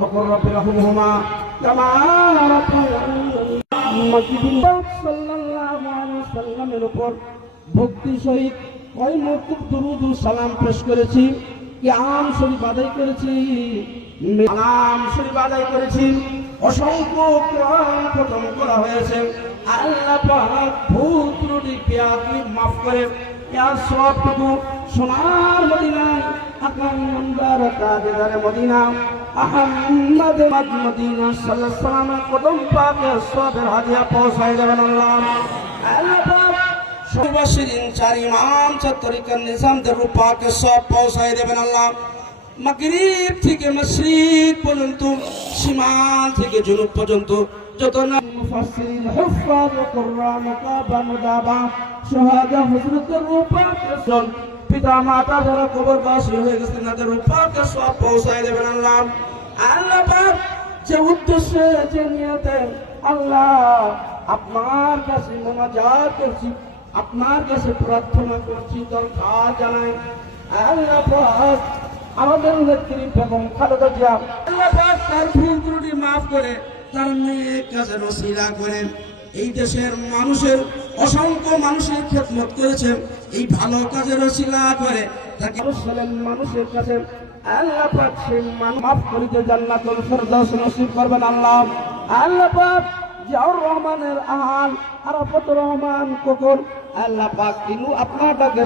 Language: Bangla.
وقل رب ارحمهما كما ربياني সাল্লাল্লাহু আলাইহি সাল্লামের উপর ভক্তি সহিত কয় মৌকুব দুরুদ ও সালাম পেশ করেছি কি আম শরীফ আদায় করেছি আম শরীফ আদায় করেছি অসংখ্য কোরআন খতম করা হয়েছে আল্লাহ পাক ভূত ত্রুটিকে আপনি মাফ করে ইয়া সবটুকু সোনার মদিনায় আকাম মন্দার কাজেদারে মদিনা। আহমদ মদ মদিনা সাল্লামের কদম পাকে সবের হাদিয়া পৌঁছায় দেবেন আল্লাহ। পাক চার ইমাম তরিকার নিজামদের রূপাকে সব পৌঁছায় দেবেন আল্লাহ। মাগরিব থেকে মশরিক পর্যন্ত সীমান থেকে জুনুব পর্যন্ত যত না মুফাসসিরিন, হুফাজ পিতা মাতা যারা কবরবাসী হয়ে গেছেন তাদের রূপাকে সব পৌঁছায় দেবেন আল্লাহ। আল্লাহ যে উদ্দেশ্যে যে নিয়তে আল্লাহ আপনার কাছে মোনাজাত করছি, আপনার কাছে প্রার্থনা করছি, দরকার জানাই। আল্লাহ আমাদের নেত্রী বেগম খালেদা জিয়া, আল্লাহ তার ভুল ত্রুটি মাফ করে, তার মেয়ে কাছে রসিলা করে এই দেশের মানুষের অসংখ্য মানুষের খেদমত করেছে, এই ভালো কাজের অশিলা করে। তাকে মানুষের কাছে আল্লাহ মাফ আল্লাহ। রহমানের আহান আরাফত রহমান কোকর। আল্লাহ পাক আপনার ডাকে